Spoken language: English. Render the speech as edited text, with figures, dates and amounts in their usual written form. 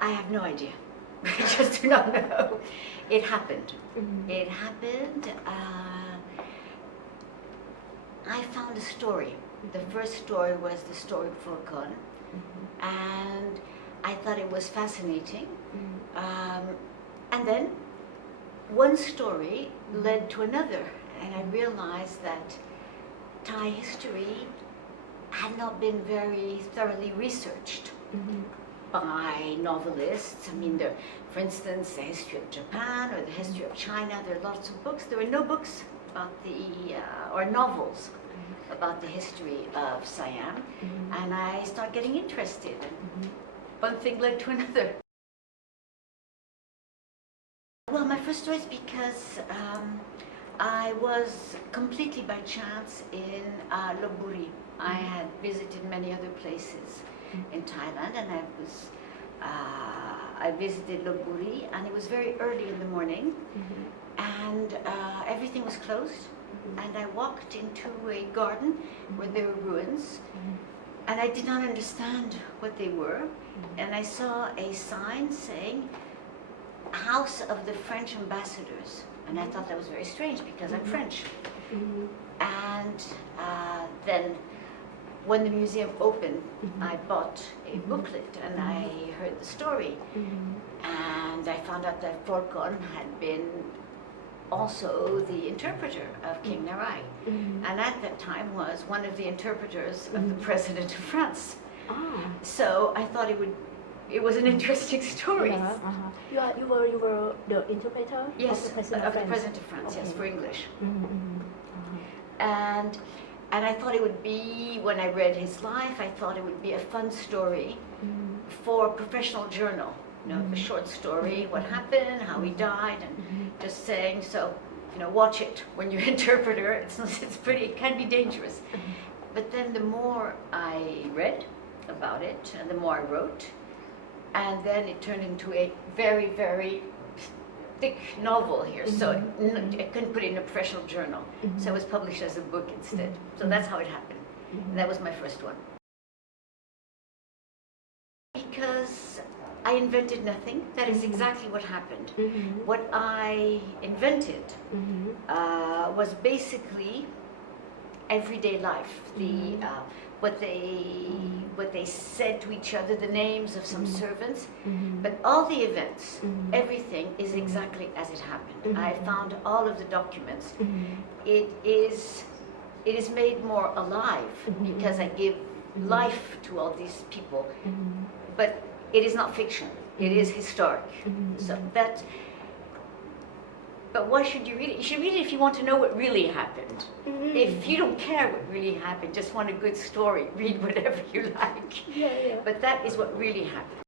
I have no idea. I just do not know. It happened. It happened. I found a story. The first story was the story of Fọlcon, and I thought it was fascinating. And then one story led to another, and I realized that Thai history had not been very thoroughly researched by novelists. I mean, for instance, the history of Japan or the history of China, there are lots of books. There were no books about or novels about the history of Siam, and I started getting interested, and one thing led to another. Well, my first story is because I was completely by chance in Lopburi. I had visited many other places in Thailand, and I visited Lopburi, and it was very early in the morning, and everything was closed. And I walked into a garden where there were ruins, and I did not understand what they were. And I saw a sign saying, House of the French Ambassadors. And I thought that was very strange because I'm French. And then when the museum opened, I bought a booklet and I heard the story. And I found out that Fọlcon had been also the interpreter of King Narai, and at that time was one of the interpreters of the President of France. So I thought it was an interesting story. You were the interpreter Yes, of the President of France, yes, for English. And I thought it would be, when I read his life, I thought it would be a fun story for a professional journal. You know, a short story, what happened, how he died, and just saying, so, you know, watch it when you're an interpreter. It's pretty, it can be dangerous. But then the more I read about it, and the more I wrote, and then it turned into a very, very thick novel here. So I couldn't put it in a professional journal. So it was published as a book instead. So that's how it happened. And that was my first one. Because I invented nothing. That is exactly what happened. What I invented was basically everyday life. What they said to each other, the names of some servants, but all the events, everything is exactly as it happened. I found all of the documents. It is made more alive because I give life to all these people, but it is not fiction. It is historic. So that. But why should you read it? You should read it if you want to know what really happened. If you don't care what really happened, just want a good story, read whatever you like. But that is what really happened.